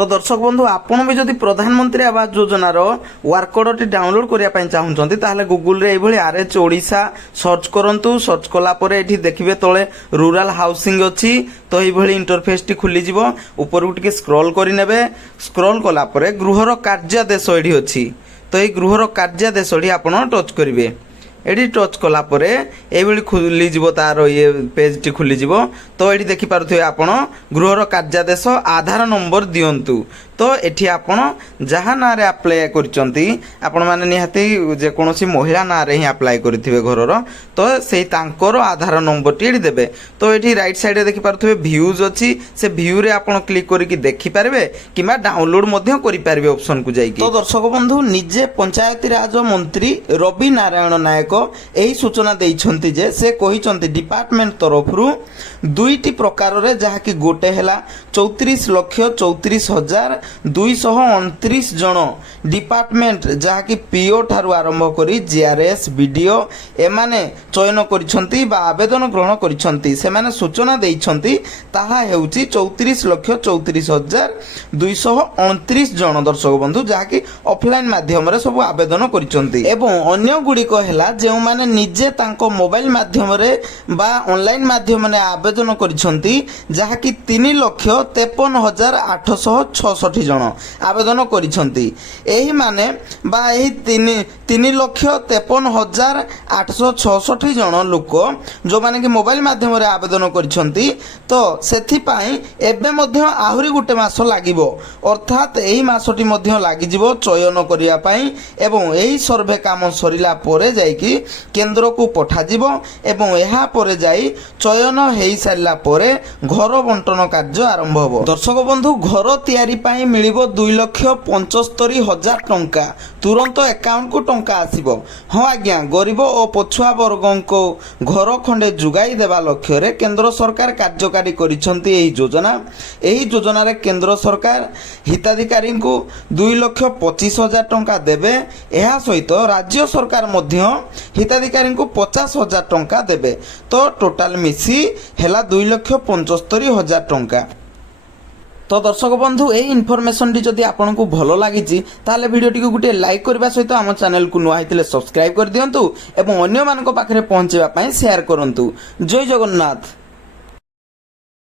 तो दर्शक बंधु आपण भी जदि प्रधानमंत्री आवास योजनार वार्कअर्डटी डाउनलोड करने चाहते ताहले गूगल रे एभली RH ओडिशा सर्च करंतु। सर्च कला परे एठी देखिबे तळे रूरल हाउसिंग अछि। तो एभली इंटरफेस टी खुली जिवो। ऊपर को टिके स्क्रॉल करि नेबे। स्क्रॉल कला परे गृहर कार्यादेश एठी अछि। तो ए गृहर कार्यादेश एठी आपण टच करिवे। एडी टच कला परे एभली खुली जिवो तार ये पेज टी खुली जिवो। तो एठी देखि पारुथिबे आपण गृहर कार्यादेश आधार नंबर दियंतु। तो एठी आपण जहा ना रे अप्लाई करचंती आपण माने निहाती जे कोनोसी महिला ना रे ही अप्लाई करथिबे घरर। तो सेही तांकर आधार नंबर टी एठी देबे। तो एठी राइट साइड रे देखि पारुथिबे व्यूज अछि। से व्यू रे आपण क्लिक करिकि देखि पारबे किमा डाउनलोड मध्य करि पारबे ऑप्शन को जाईकि। तो दर्शक बंधु निजे पंचायती राज मंत्री रवि नारायण नायक एही सूचना देइछंती जे से कहिछंती डिपार्टमेंट तरफरु दुईटी प्रकार रे जहा कि गोटे हैला 34,34,229 जन डिपार्टमेंट जहा कि पीओ ठारु आरंभ करी जीआरएस बीडीओ एमाने चयन करिछंती बा आवेदन ग्रहण करिछंती। सेमाने सूचना देइछंती ताहा हेउची 34,34,229 जन दर्शक बंधु जहा कि ऑफलाइन माध्यम रे सब आवेदन करिछंती। एवं अन्य गुडी को हैला जे माने निजे तांको मोबाइल माध्यम रे बा ऑनलाइन माध्यम ने आवेदन करिछंती जहा कि 3,53,866 जन आवेदन करिछंती। एही माने बा एही 3,53,866 जन लोक जो माने कि मोबाइल माध्यम रे आवेदन करिछंती। तो सेथि पई एबे मध्य आहुरी गुटे मास लागिवो। अर्थात एही मासटी मध्य लागि जिवो चयन करिया पई। एवं एही सर्वे काम सरिला परे जाई कि केंद्र को पठा जिवो। एवं एहा परे जाई चयन हेई सारला परे घर बंटन कार्य आरंभ हो। दर्शक बंधु घर तैयारी पाई मिलिबो 2,75,000 टंका तुरंत अकाउंट को टंका आसीबो। हां आज्ञा गरीब और पछुआ वर्गों को घर खंडे जुगाई देवा लक्ष्य रे केंद्र सरकार कार्यकारी करिसंती एही योजना। एही योजना रे केंद्र सरकार हिताधिकारी को 2,25,000 टंका देबे। एहा सहित राज्य सरकार मध्य हिताधिकारी को 50,000 टंका देबे। तो टोटाल मिसी हेला 2,75,000 टंका। तो दर्शक बंधु ए इनफॉरमेशन टी जदि आपन को भलो लागिची ताले वीडियो टी को गुटे लाइक करबा सहित हम चैनल को नुआ हितले सब्सक्राइब कर दियंतु एवं अन्य मान को पाखरे पहुंचेबा पई शेयर करंतु। जय जगन्नाथ।